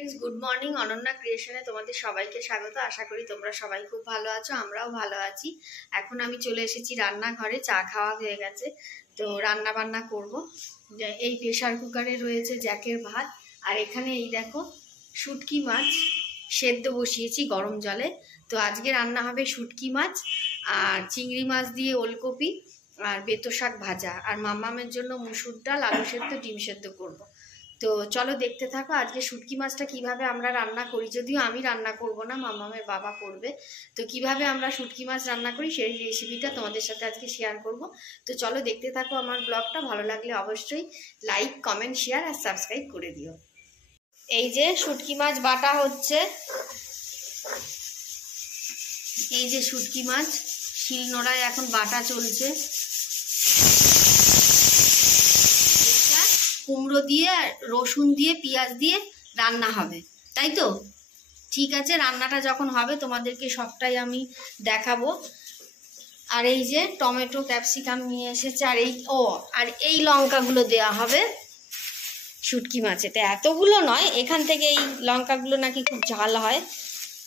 Friends, good morning. Ananya ক্রিয়েশনে তোমাদের সবাইকে স্বাগত। আশা করি তোমরা সবাই খুব ভালো আছো, আমরাও ভালো আছি। এখন আমি চলে এসেছি রান্নাঘরে, চা খাওয়া হয়ে গেছে, তো রান্না বান্না করব। এই প্রেশার কুকারে রয়েছে জ্যাকের ভাত, আর এখানে এই দেখো শুটকি মাছ সেদ্ধ বসিয়েছি গরম জলে। তো আজকে রান্না হবে শুটকি মাছ আর চিংড়ি মাছ দিয়ে ওলকপি আর বেতো শাক ভাজা, আর মাম্মামের জন্য মুসুর ডাল, আলু সেদ্ধ, ডিম সেদ্ধ করব। তো চলো দেখতে থাকো আজকে শুটকি মাছটা কিভাবে আমরা রান্না করি। যদিও আমি রান্না করব না, মাম্মামের বাবা করবে। তো কিভাবে আমরা শুটকি মাছ রান্না করি সেই রেসিপিটা তোমাদের সাথে আজকে শেয়ার করব। তো চলো দেখতে থাকো আমার ব্লগটা। ভালো লাগলে অবশ্যই লাইক, কমেন্ট, শেয়ার আর সাবস্ক্রাইব করে দিও। এই যে শুটকি মাছ বাটা হচ্ছে, এই যে শুটকি মাছ শিলনোড়ায় এখন বাটা চলছে। কুমড়ো দিয়ে, রসুন দিয়ে, পেঁয়াজ দিয়ে রান্না হবে, তাই তো? ঠিক আছে, রান্নাটা যখন হবে তোমাদেরকে সবটাই আমি দেখাবো। আর এই যে টমেটো, ক্যাপসিকাম নিয়ে এসেছে, আর এই লঙ্কাগুলো দেওয়া হবে শুটকি মাছেতে। এতগুলো নয়, এখান থেকে এই লঙ্কাগুলো নাকি খুব ঝাল হয়,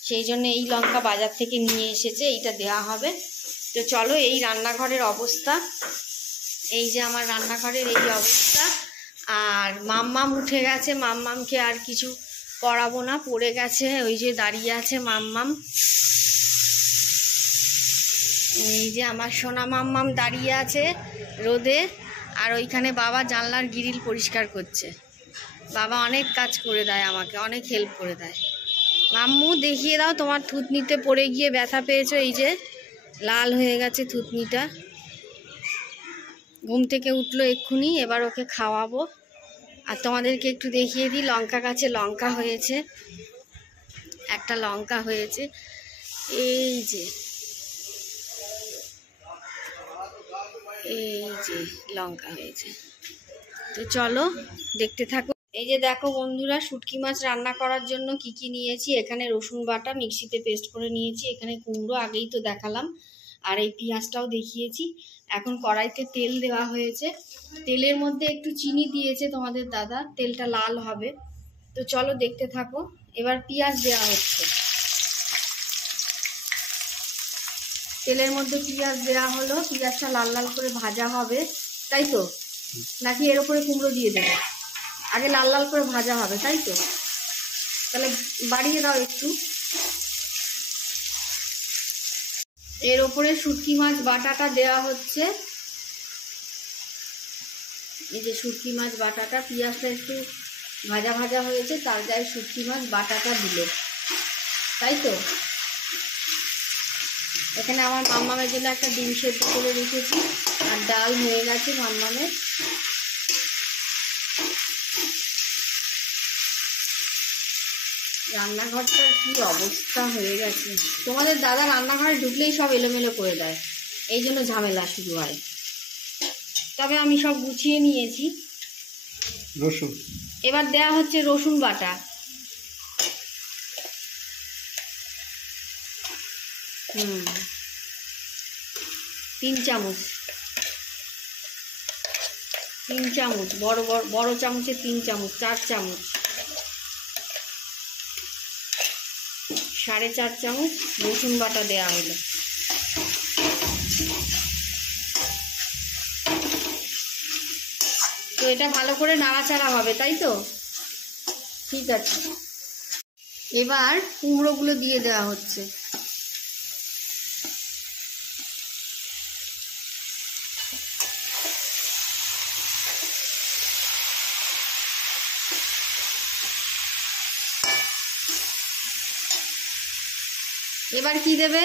সেই জন্য এই লঙ্কা বাজার থেকে নিয়ে এসেছে, এইটা দেওয়া হবে। তো চলো, এই রান্নাঘরের অবস্থা, এই যে আমার রান্নাঘরের এই অবস্থা। আর মাম্মাম উঠে গেছে, মাম্মামকে আর কিছু করাবো না, পড়ে গেছে, ওই যে দাঁড়িয়ে আছে মাম্মাম। এই যে আমার সোনা মাম্মাম দাঁড়িয়ে আছে রোদে, আর ওইখানে বাবা জানলার গ্রিল পরিষ্কার করছে। বাবা অনেক কাজ করে দেয় আমাকে, অনেক হেল্প করে দেয়। মাম্মু দেখিয়ে দাও, তোমার থুতনিতে পড়ে গিয়ে ব্যথা পেয়েছো, এই যে লাল হয়ে গেছে থুতনিটা। ঘুম থেকে উঠলো এক্ষুনি, এবার ওকে খাওয়াবো। আর তোমাদেরকে একটু দেখিয়ে দিই, লঙ্কা গাছে লঙ্কা হয়েছে, একটা লঙ্কা হয়েছে, এই যে লঙ্কা হয়েছে। তো চলো দেখতে থাকো। এই যে দেখো বন্ধুরা, শুটকি মাছ রান্না করার জন্য কি কি নিয়েছি। এখানে রসুন বাটা মিক্সিতে পেস্ট করে নিয়েছি, এখানে কুমড়ো আগেই তো দেখালাম, আর এই পেঁয়াজটাও দেখিয়েছি। এখন কড়াইতে তেল দেওয়া হয়েছে, তেলের মধ্যে একটু চিনি দিয়েছে তোমাদের দাদা, তেলটা লাল হবে। তো চলো দেখতে থাকো। এবার পেঁয়াজ দেওয়া হচ্ছে, তেলের মধ্যে পেঁয়াজ দেওয়া হলো, পেঁয়াজটা লাল লাল করে ভাজা হবে, তাই তো? নাকি এর উপরে কুমড়ো দিয়ে দেবে? আগে লাল লাল করে ভাজা হবে, তাই তো? তাহলে বাড়িয়ে দাও একটু। এর ওপরে শুটকি মাছ বাটাটা দেওয়া হচ্ছে, এই যে শুটকি মাছ বাটাটা, পেঁয়াজটা একটু ভাজা ভাজা হয়েছে, তার গায়ে শুটকি মাছ বাটাটা দিলে, তাই তো? এখানে আমার মাম্মামের জন্য একটা ডিম সেদ্ধ করে রেখেছি, আর ডাল হয়ে গেছে মাম্মামের। রান্নাঘরটার কি অবস্থা হয়ে গেছে! তোমাদের দাদা রান্নাঘরে ঢুকলেই সব এলোমেলো করে দেয়, এই জন্য ঝামেলা শুরু হয়। তবে আমি সব গুছিয়ে নিয়েছি। রসুন এবার দেয়া হচ্ছে রসুন বাটা, তিন চামচ, বড় চামচে 3 চামচ, 4 চামচ, 4.5 চামচ রসুন বাটা দেওয়া হলো। তো এটা ভালো করে নাড়াচাড়া হবে, তাই তো? ঠিক আছে, এবার কুমড়োগুলো দিয়ে দেওয়া হচ্ছে। এবার কি দেবে?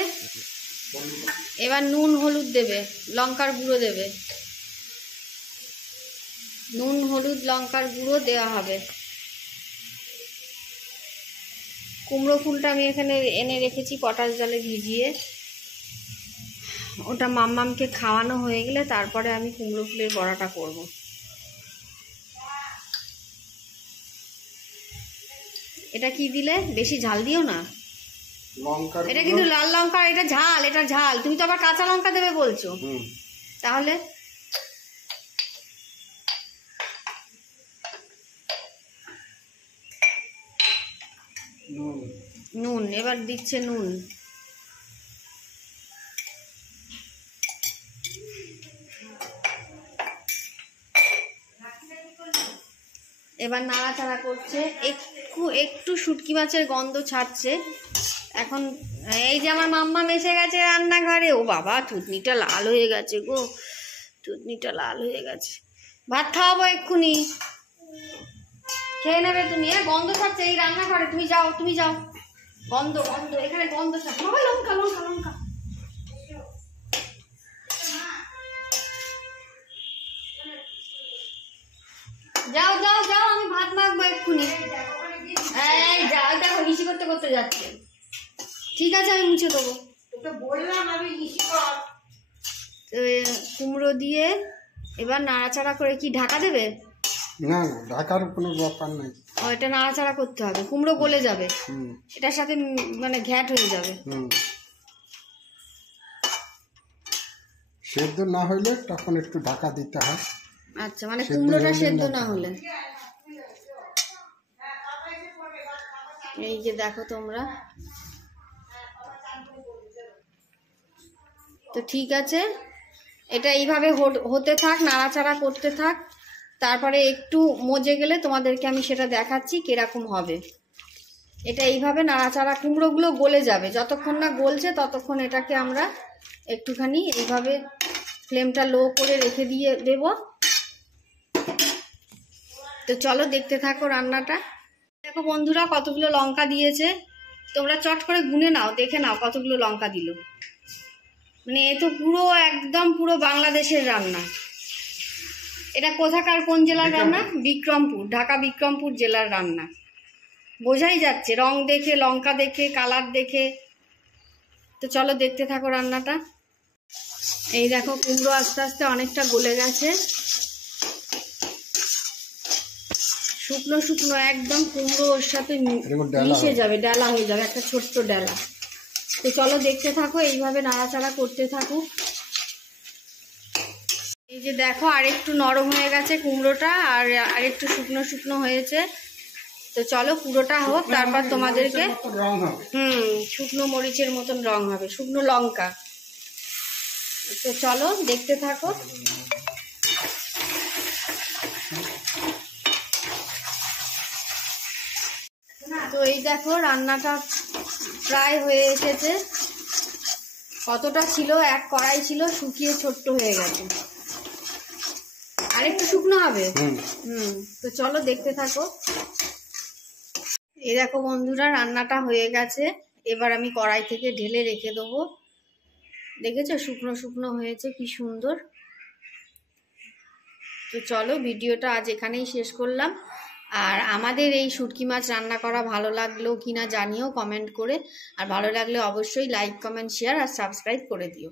এবার নুন হলুদ দেবে, লঙ্কার গুঁড়ো দেবে, নুন হলুদ লঙ্কার গুঁড়ো দেওয়া হবে। কুমড়ো ফুলটা আমি এখানে এনে রেখেছি পটাশ জলে ভিজিয়ে, ওটা মাম্মামকে খাওয়ানো হয়ে গেলে তারপরে আমি কুমড়ো ফুলের বড়াটা করব। এটা কি দিলে? বেশি ঝাল দিও না, এটা কিন্তু লাল লঙ্কা, এটা ঝাল, এটা ঝাল। তুমি তো আবার কাঁচা লঙ্কা দেবে বলছো, তাহলে নুন এবার দিচ্ছে নুন। এবার নাড়াচাড়া করছে, একটু একটু শুটকি মাছের গন্ধ ছাড়ছে এখন। এই যে আমার মাম্মা এসে গেছে রান্নাঘরে। ও বাবা, থুতনিটা লাল হয়ে গেছে গো, থুতনিটা লাল হয়ে গেছে। ভাত খাওয়াবো এক্ষুনি, খেয়ে নেবে তুমি। গন্ধ ছাড়ছে এই রান্নাঘরে, তুমি যাও তুমি যাও। গন্ধ গন্ধ এখানে গন্ধ ছাড়ছে। বাবা লঙ্কা লঙ্কা লঙ্কা। যাও যাও যাও, আমি ভাত মাখবো এক্ষুনি। এই যাও, দেখো ইসি করতে করতে যাচ্ছে। ঠিক আছে, আমি মুছে দেবো। কুমড়ো দিয়ে এবার নাড়াচাড়া করে কি ঢাকা দেবে? না না, ঢাকার কোনো ব্যাপার নাই। এটা নাড়াচাড়া করতে হবে, কুমড়ো গলে যাবে, এটার সাথে মানে ঘ্যাট হয়ে যাবে। সেদ্ধ না হইলে তখন একটু ঢাকা দিতে হয়। আচ্ছা, মানে কুমড়োটা সেদ্ধ না হলে। এই যে দেখো তোমরা, তো ঠিক আছে, এটা এইভাবে হতে থাক, নাড়াচাড়া করতে থাক। তারপরে একটু মজে গেলে তোমাদেরকে আমি সেটা দেখাচ্ছি কিরকম হবে। এটা এইভাবে নাড়াচাড়া, কুমড়োগুলো গলে যাবে, যতক্ষণ না গলছে ততক্ষণ এটাকে আমরা একটুখানি এইভাবে ফ্লেমটা লো করে রেখে দিয়ে দেব। তো চলো দেখতে থাকো রান্নাটা। দেখো বন্ধুরা, কতগুলো লঙ্কা দিয়েছে, তোমরা চট করে গুনে নাও, দেখে নাও কতগুলো লঙ্কা দিল। মানে এ তো পুরো একদম পুরো বাংলাদেশের রান্না। এটা কোথাকার, কোন জেলার রান্না? বিক্রমপুর, ঢাকা বিক্রমপুর জেলার রান্না। বোঝাই যাচ্ছে রং দেখে, লঙ্কা দেখে, কালার দেখে। তো চলো দেখতে থাকো রান্নাটা। এই দেখো কুমড়ো আস্তে আস্তে অনেকটা গলে গেছে, শুকনো শুকনো একদম কুমড়ো ওর সাথে মিশে যাবে, ডালা হয়ে যাবে, একটা ছোট্ট ডালা। তো চলো দেখতে থাকো, এইভাবে নাড়াচাড়া করতে থাকো। এই যে দেখো আরেকটু নরম হয়ে গেছে কুমড়োটা, আর আরেকটু শুকনো শুকনো হয়েছে। তো চলো পুরোটা হোক, তারপর তোমাদেরকে শুকনো মরিচের মতন রং হবে, শুকনো লঙ্কা। তো চলো দেখতে থাকো। তো এই দেখো রান্নাটা প্রায় হয়ে এসেছে। কতটা ছিল, এক কড়াই ছিল, শুকিয়ে ছোট্ট হয়ে গেছে, আরেকটু শুকনো হবে। তো চলো দেখতে থাকো। এই দেখো বন্ধুরা, রান্নাটা হয়ে গেছে। এবার আমি কড়াই থেকে ঢেলে রেখে দেবো। দেখেছো শুকনো শুকনো হয়েছে, কি সুন্দর। তো চলো ভিডিওটা আজ এখানেই শেষ করলাম। আর আমাদের এই শুটকি মাছ রান্না করা ভালো লাগলো কিনা জানিও কমেন্ট করে। আর ভালো লাগলে অবশ্যই লাইক, কমেন্ট, শেয়ার আর সাবস্ক্রাইব করে দিও।